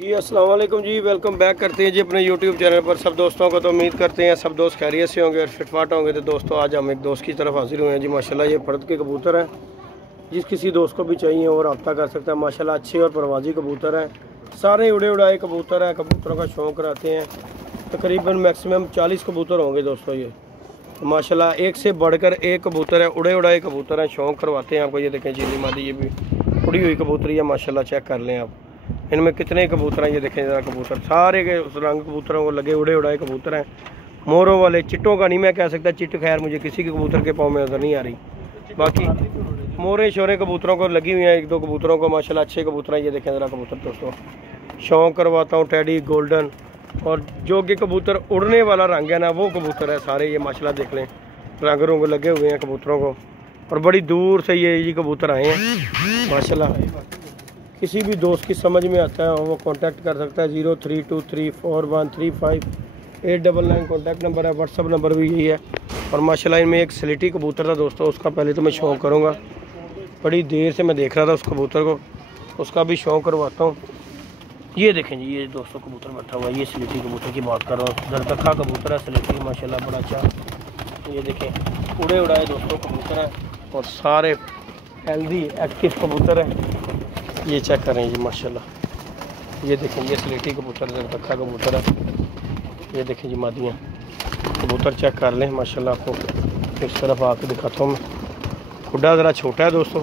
जी अस्सलाम वालेकुम जी, welcome back करते हैं जी अपने यूट्यूब चैनल पर। सब दोस्तों को तो उम्मीद करते हैं सब दोस्त खैरियत से होंगे और फिटफाट होंगे। तो दोस्तों आज हम एक दोस्त की तरफ हाजिर हुए हैं जी। माशाल्लाह ये फर्द के कबूतर हैं, जिस किसी दोस्त को भी चाहिए और रब्ता कर सकता है। माशाल्लाह अच्छे और परवाजी कबूतर हैं, सारे उड़े उड़ाए कबूतर हैं। कबूतरों का शौक़ रखते हैं, तकरीबन मैक्सिमम 40 कबूतर होंगे दोस्तों। ये माशाल्लाह एक से बढ़कर एक कबूतर है, उड़े उड़ाए कबूतर हैं, शौक़ करवाते हैं आपको। ये देखें चीली मादी, ये भी उड़ी हुई कबूतरी है माशाल्लाह, चेक कर लें आप। इनमें कितने कबूतर हैं ये देखें ज़रा। कबूतर सारे के उस रंग कबूतरों को लगे उड़े उड़ाए कबूतर हैं, मोरों वाले। चिट्टों का नहीं मैं कह सकता, चिट्ट खैर मुझे किसी के कबूतर के पाँव में नज़र नहीं आ रही। बाकी मोरे शोरे कबूतरों को लगी हुई हैं, एक दो कबूतरों को माशाल्लाह अच्छे कबूतर हैं। ये देखें ज़रा कबूतर दोस्तों, शौक़ करवाता हूँ टेडी, गोल्डन और जो कि कबूतर उड़ने वाला रंग है ना, वो कबूतर है सारे। ये माशाल्लाह देख लें, रंग रंग लगे हुए हैं कबूतरों को और बड़ी दूर से ये कबूतर आए हैं माशाल्लाह। किसी भी दोस्त की समझ में आता है वो कांटेक्ट कर सकता है। 0323413589 कॉन्टैक्ट नंबर है, व्हाट्सअप नंबर भी यही है। और माशाल्लाह इनमें एक स्लेटी कबूतर था दोस्तों, उसका पहले तो मैं शौक़ करूँगा। बड़ी देर से मैं देख रहा था उस कबूतर को, उसका भी शौक़ करवाता हूँ। ये देखें जी, ये दोस्तों कबूतर बैठा हुआ है, ये स्लेटी कबूतर की बात कर रहा हूँ। दरदखा कबूतर है स्लेटी माशाल्लाह, बड़ा अच्छा। ये देखें उड़े उड़ाए दोस्तों कबूतर हैं और सारे हेल्दी एक्टिव कबूतर हैं। ये चेक करें जी माशाल्लाह, ये देखें ये स्लेटी कबूतर दरदखा कबूतर है। ये देखें जी मादियाँ कबूतर चेक कर लें माशाल्लाह। आपको इस तरफ आके दिखाता हूँ मैं। खुड्डा ज़रा छोटा है दोस्तों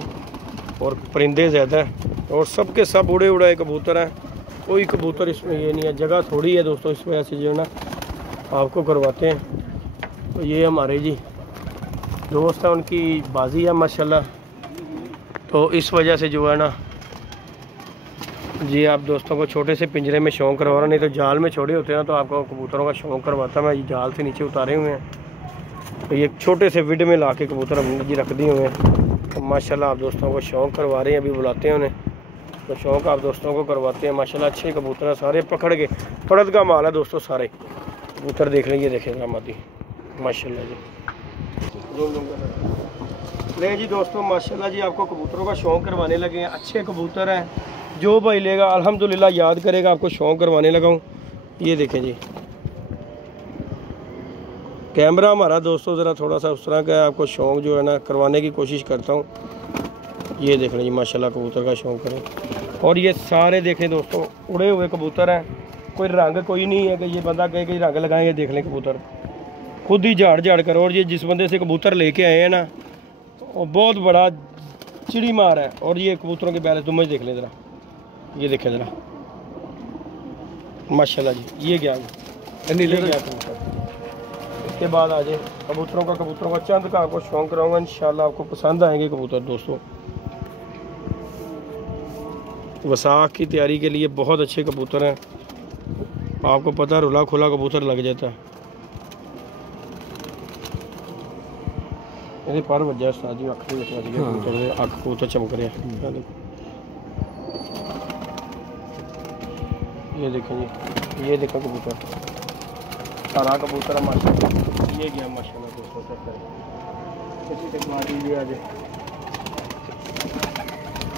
और परिंदे ज़्यादा हैं और सब के सब उड़े उड़ाए कबूतर हैं। कोई कबूतर इसमें ये नहीं है, जगह थोड़ी है दोस्तों, इस वजह से जो है ना आपको करवाते हैं। तो ये हमारे जी दोस्त हैं, उनकी बाजी है माशाल्लाह, तो इस वजह से जो है ना जी आप दोस्तों को छोटे से पिंजरे में शौक़ करवा रहा। नहीं तो जाल में छोड़े होते हैं तो आपको कबूतरों का शौक़ करवाता। मैं जाल से नीचे उतारे हुए हैं, तो ये छोटे से विड में ला के कबूतर हमने जी रख दिए हुए हैं। तो माशाल्लाह आप दोस्तों को शौक़ करवा रहे हैं, अभी बुलाते हैं उन्हें, तो शौक़ आप दोस्तों को करवाते हैं माशाल्लाह। अच्छे कबूतर हैं सारे, पकड़ के फड़द का माल है दोस्तों सारे कबूतर। देख लेंगे, देखेंगे मादी माशाल्लाह जी। ले जी दोस्तों माशाल्लाह जी, आपको कबूतरों का शौक़ करवाने लगे हैं। अच्छे कबूतर हैं, जो भाई लेगा अल्हम्दुलिल्लाह याद करेगा, आपको शौक़ करवाने लगा हूँ। ये देखें जी, कैमरा हमारा दोस्तों ज़रा थोड़ा सा उस तरह का है, आपको शौक़ जो है ना करवाने की कोशिश करता हूँ। ये देख लें जी माशाल्लाह, कबूतर का शौक़ करें। और ये सारे देखें दोस्तों उड़े हुए कबूतर हैं, कोई रंग कोई नहीं है कि ये बंदा कहे कि रंग लगाएं। ये देख लें कबूतर खुद ही झाड़ झाड़ कर। और ये जिस बंदे से कबूतर लेके आए हैं ना, वो बहुत बड़ा चिड़ी मार है। और ये कबूतरों के बैलेंस तुम देख लें ज़रा, ये देखें ज़रा माशाल्लाह जी। ये क्या नीले क्या कबूतर। इसके बाद आ जाए कबूतरों का चंद का आपको शौक़ कराऊंगा, इंशाल्लाह आपको पसंद आएंगे कबूतर दोस्तों। वसाख की तैयारी के लिए बहुत अच्छे कबूतर हैं, आपको पता है रुला खुला कबूतर लग जाता है। ये पर वजह साजी अख कबूतर चमक रहे हैं। ये देखें जी, ये देखें कबूतर सारा कबूतर है माशाल्लाह। ये गया माशाल्लाह दोस्तों, चेक करें किसी आ जाए।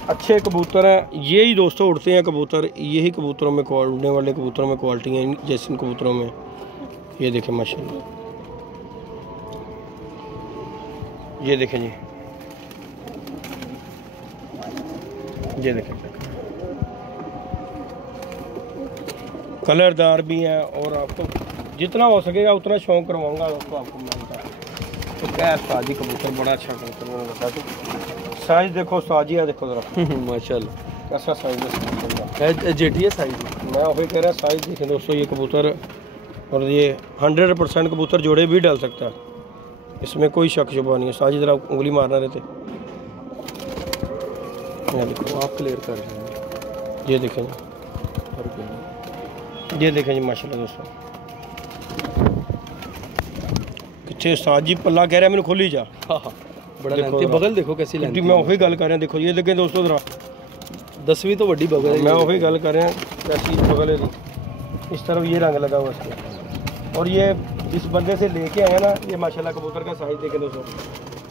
अच्छे कबूतर हैं, यही दोस्तों उड़ते हैं कबूतर। यही कबूतरों में उड़ने वाले कबूतरों में क्वालिटी हैं जैसे इन कबूतरों में। ये देखें माशाल्लाह, ये देखें जी, ये देखें कलरदार भी हैं। और आपको जितना हो सकेगा उतना शौक़ करवाऊंगा दोस्तों आपको मिलता है। तो क्या साजी कबूतर बड़ा अच्छा कबूतर मैंने बता दूँ। साइज़ देखो साजिया देखो ज़रा माशाल्लाह, कैसा साइज़ है जेटी साइज़। मैं वही कह रहा साइज़ देखें दोस्तों ये कबूतर। और ये 100% कबूतर जोड़े भी डाल सकता है, इसमें कोई शक शुबा नहीं है। साजी ज़रा उंगली मारना रहते, देखो आप क्लियर कर रहे हैं। ये देखें, ये देखें जी माशाल्लाह दोस्तों, कितने साजी पल्ला कह रहा है मैंने खोली जा। बड़ा देखो बगल देखो कैसी लगती है। मैं वही गल कर रहा देखो, ये देखें दोस्तों ज़रा 10वीं तो वड्डी बगल है। मैं वही गल कर रहा कैसी बगल है, इस तरफ ये रंग लगा हुआ इसके। और ये जिस बंदे से लेके आए ना, ये माशाल्लाह कबूतर का साइज़ देखें दोस्तों।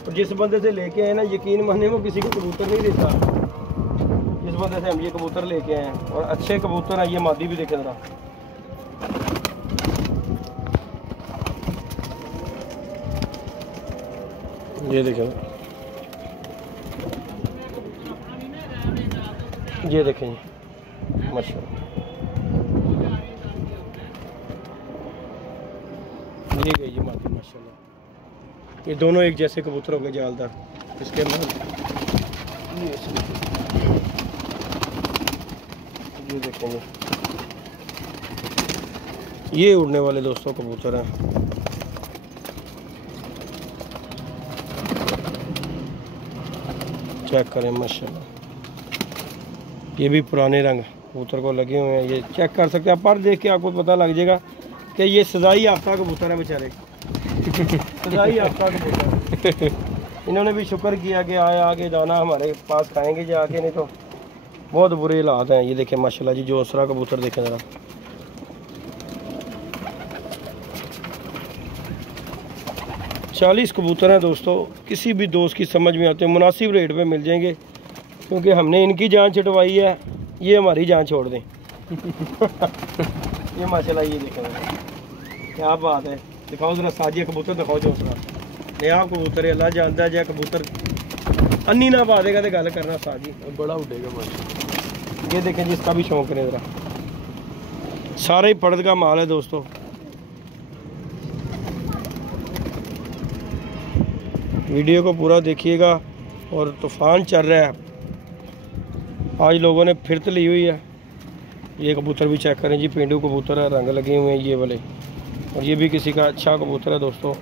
और जिस बंदे से लेके आए ना, यकीन माने वो किसी को कबूतर नहीं देता। जिस बंदे से हम ये कबूतर लेके आए हैं और अच्छे कबूतर हैं। ये मादी भी देखें जरा, ये देखें, ये देखें माशाल्लाह, ये गई जी मादी माशाल्लाह। ये दोनों एक जैसे कबूतर हो गए जालदार। इसके अंदर ये देखेंगे, ये उड़ने वाले दोस्तों कबूतर हैं। चेक करें माशाल्लाह, ये भी पुराने रंग कबूतर को लगे हुए हैं। ये चेक कर सकते हैं, पर देख के आपको पता लग जाएगा कि ये सदाई याफ्ता कबूतर है बेचारे। सदाई याफ्ता कबूतर। इन्होंने भी शुक्र किया कि आए आगे दाना हमारे पास खाएंगे जाके, नहीं तो बहुत बुरे हालात हैं। ये देखें माशाल्लाह जी, जोसरा कबूतर देखें ज़रा, 40 कबूतर हैं दोस्तों। किसी भी दोस्त की समझ में आते हैं, मुनासिब रेट पे मिल जाएंगे, क्योंकि हमने इनकी जान छुटवाई है, ये हमारी जान छोड़ दें। ये माशाल्लाह, ये देखें क्या बात है। दिखाओ ज़रा साजिया कबूतर दिखाओ, जोसरा नया कबूतर है। अल्लाह जानता है, जो कबूतर अन्नी ना पा देगा तो गल करना साजी बड़ा उड़ेगा माशाल्लाह। ये देखें जी, इसका भी शौक करें ज़रा, सारा ही पड़द का माल है दोस्तों। वीडियो को पूरा देखिएगा। और तूफ़ान चल रहा है, आज लोगों ने फिरत ली हुई है। ये कबूतर भी चेक करें जी, पेंडू कबूतर है, रंग लगे हुए हैं ये वाले। और ये भी किसी का अच्छा कबूतर है दोस्तों,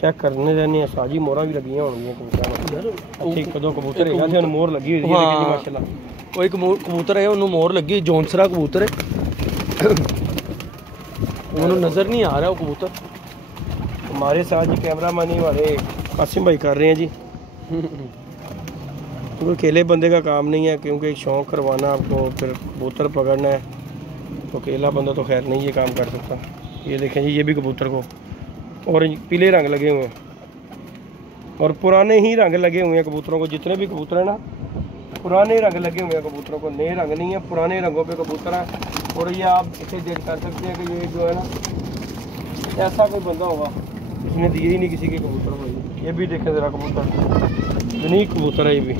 चेक करने देने हैं। साजी मोहरा भी लगी होंगी कबूतर, ठीक दो कबूतर है, मोहर लगी हुई है माशाल्लाह। कोई कबूतर है उन्होंने मोहर लगी, जौनसरा कबूतर है, उन्होंने नज़र नहीं आ रहा वो कबूतर। हमारे साथ जी कैमरा मैनी हमारे कासिम भाई कर रहे हैं जी। कोई अकेले बंदे का काम नहीं है, क्योंकि एक शौक़ करवाना आपको, फिर कबूतर पकड़ना है, तो अकेला बंदा तो खैर नहीं ये काम कर सकता। ये देखें जी, ये भी कबूतर को और पीले रंग लगे हुए हैं, और पुराने ही रंग लगे हुए हैं कबूतरों को। जितने भी कबूतर हैं ना, पुराने रंग लगे हुए हैं कबूतरों को, नए रंग नहीं है, पुराने रंगों पे कबूतर हैं। और ये आप इसे देख कर सकते हैं कि ये जो है ना, ऐसा कोई बंदा होगा उसने दिए ही नहीं किसी के कबूतर को। ये भी देखें ज़रा कबूतर, यूनिक कबूतर है ये भी,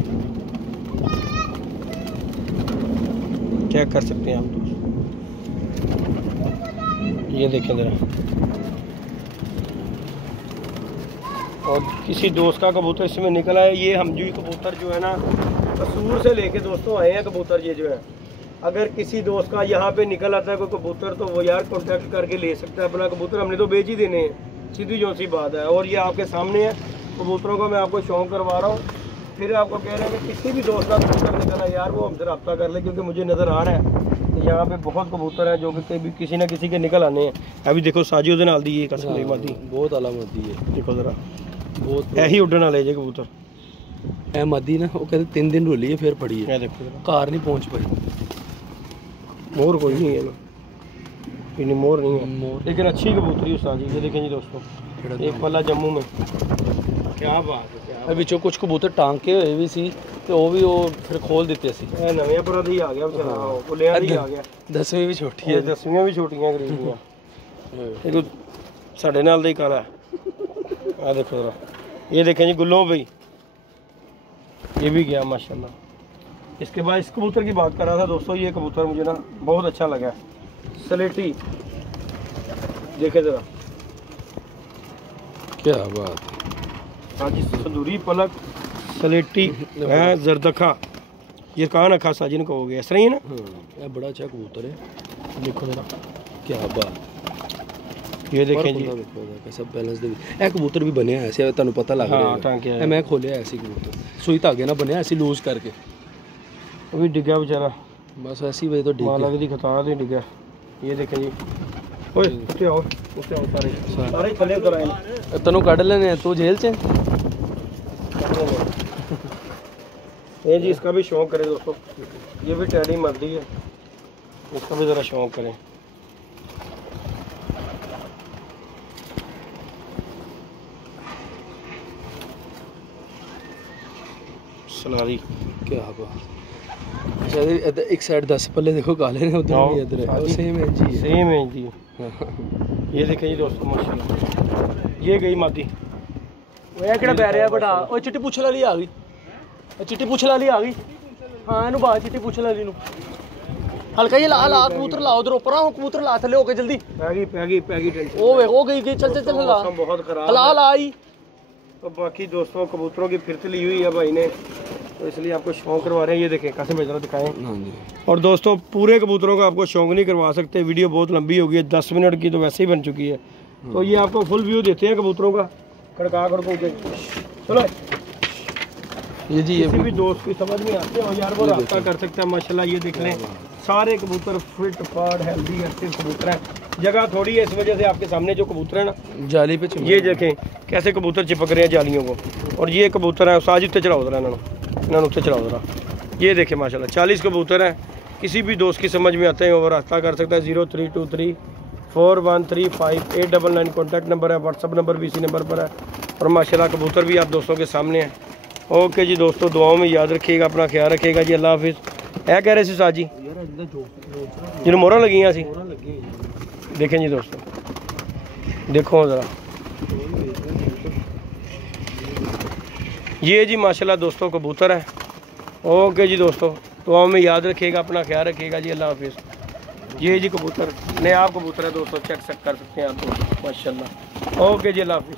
चेक कर सकते हैं आप दोस्त। ये देखें ज़रा, और किसी दोस्त का कबूतर इसमें निकला है। ये हम जी कबूतर जो है ना, कसूर से लेके दोस्तों आए हैं कबूतर। ये जो है, अगर किसी दोस्त का यहाँ पे निकल आता है कोई कबूतर, तो वो यार कॉन्टेक्ट करके ले सकता है अपना कबूतर। हमने तो बेच ही देने हैं, सीधी जो सी बात है। और ये आपके सामने है कबूतरों को मैं आपको शौक करवा रहा हूँ। फिर आपको कह रहे हैं कि किसी भी दोस्त का कबूतर निकला यार, वो हमसे रब्ता कर ले, क्योंकि मुझे नज़र आ रहा है कि यहाँ पे बहुत कबूतर हैं जो कि किसी ना किसी के निकल आने हैं। अभी देखो साजियो दे नाल दी ये कसम नहीं मादी, बहुत आला मादी है। देखो ज़रा, बहुत ऐसी उड़न वाले जे कबूतर। ए मादी ना, वो कहते 3 दिन रुली है फिर पड़ी है, देखो कार नहीं पहुँच पाई। मोर कोई नहीं है ना, इतनी मोर नहीं है, मोर लेकिन अच्छी कबूतरी उस्ताद जी। ये देखें जी दोस्तों, एक पल्ला जम्मू में, क्या बात है। ਵਿੱਚੋਂ कुछ कबूतर टांके हुए भी सी, तो वो फिर खोल दिते सी। ਇਹ ਨਵੇਂ ਪਰਾਂ ਦੀ ਆ ਗਿਆ ਵਿਚਾਰਾ, ਉਹ ਪੁਲਿਆਂ ਦੀ ਆ ਗਿਆ। 10ਵੀਂ ਵੀ ਛੋਟੀ ਹੈ, 10ਵੀਆਂ ਵੀ ਛੋਟੀਆਂ ਗਰੀਬੀਆਂ। ਇਹ ਕੋਈ ਸਾਡੇ ਨਾਲ ਦਾ ही काला है। आ देखो जरा, ये देखें जी गुल्लों भाई, ये भी गया माशाल्लाह। इसके बाद इस कबूतर की बात कर रहा था दोस्तों, ये कबूतर मुझे ना बहुत अच्छा लगा, सलेटी। देखे जरा, क्या बात है। हाँ जी, संदूरी पलक, सलेटी है, जरदखा, ये कान अखा साजिन को हो गया, ऐसा ही है ना। ये बड़ा अच्छा कबूतर है, देखो जरा क्या बात। ये देखें जी, सब बैलेंस दे ए कबूतर भी बने ऐसे, ਤੁਹਾਨੂੰ पता लग रहा है। ए मैं खोलिया ऐसी कबूतर, सुई धागे ना बने ऐसी लूज करके, वो भी डिग्गा बेचारा, बस ऐसी वजह तो डिग मालक दी खता नहीं डिग्गा। ये देखें जी, ओए उठे आओ सारे थले उतर आए। ਤੈਨੂੰ ਕੱਢ ਲੈਣੇ, तू जेल च। ये जी, इसका भी शौक करें दोस्तों, ये भी टैडी मर्दी है, इसका भी ज़रा शौक करें। सलारी, क्या बात। अच्छा एक साइड 10 पल्ले देखो काले ने, उधर भी इधर है, सेम है जी, सेम है जी। ये देखें जी दोस्तों माशाल्लाह, ये गई मादी। वो किहड़ा पै रहा बड़ा, ओ चिट्टी पुछल वाली आ गई, चिट्टी पुछल वाली आ गई। हाँ इनू बाहर चिट्टी पुछल वाली नू हल्का ही ला ला, कबूतर ला उधर ऊपर आओ, कबूतर ला थले होके जल्दी। पैगी टेंशन। ओ वे हो गई चल चल चल ला, बहुत खराब ला ला आई। तो बाकी दोस्तों कबूतरों की फिरत ली हुई है भाई ने, तो इसलिए आपको शौक करवा रहे हैं। ये देखें कैसे बेचना दिखाएं। और दोस्तों पूरे कबूतरों का आपको शौक नहीं करवा सकते, वीडियो बहुत लंबी होगी है, 10 मिनट की तो वैसे ही बन चुकी है। तो ये आपको फुल व्यू देते हैं कबूतरों का, खड़का खड़को के। चलो ये जी, ये किसी भी दोस्त की समझ में आते हो यार वो रास्ता कर सकता है माशाल्लाह। ये देख लें सारे कबूतर फिट फाट हेल्दी एक्टिव कबूतर हैं। जगह थोड़ी है इस वजह से आपके सामने जो कबूतर है ना जाली पे ये देखें कैसे कबूतर चिपक रहे हैं जालियों को। और ये कबूतर है साज उत्ते चढ़ाओ जरा इन्होंने उत्ते चढ़ाओ जरा। ये देखें माशाल्लाह 40 कबूतर हैं। किसी भी दोस्त की समझ में आते हैं वो रास्ता कर सकता है। 0323413589 कॉन्टैक्ट नंबर है, व्हाट्सअप नंबर भी इसी नंबर पर है। और माशाल्लाह कबूतर भी आप दोस्तों के सामने हैं। ओके जी दोस्तों, दुआओं में याद रखिएगा, अपना ख्याल रखिएगा जी। अल्लाह हाफिज़। है कह रहे सी साज जी जिन्होंने मोहरा लगी सी, देखें जी दोस्तों, देखो ज़रा ये जी माशाल्लाह दोस्तों कबूतर है। ओके जी दोस्तों, दुआओं में याद रखिएगा, अपना ख्याल रखिएगा जी। अल्लाह हाफिज़। ये जी कबूतर नया कबूतर है दोस्तों, चेक कर सकते हैं आप दोस्तों माशाल्लाह। ओके जी, अल्लाह हाफिज़।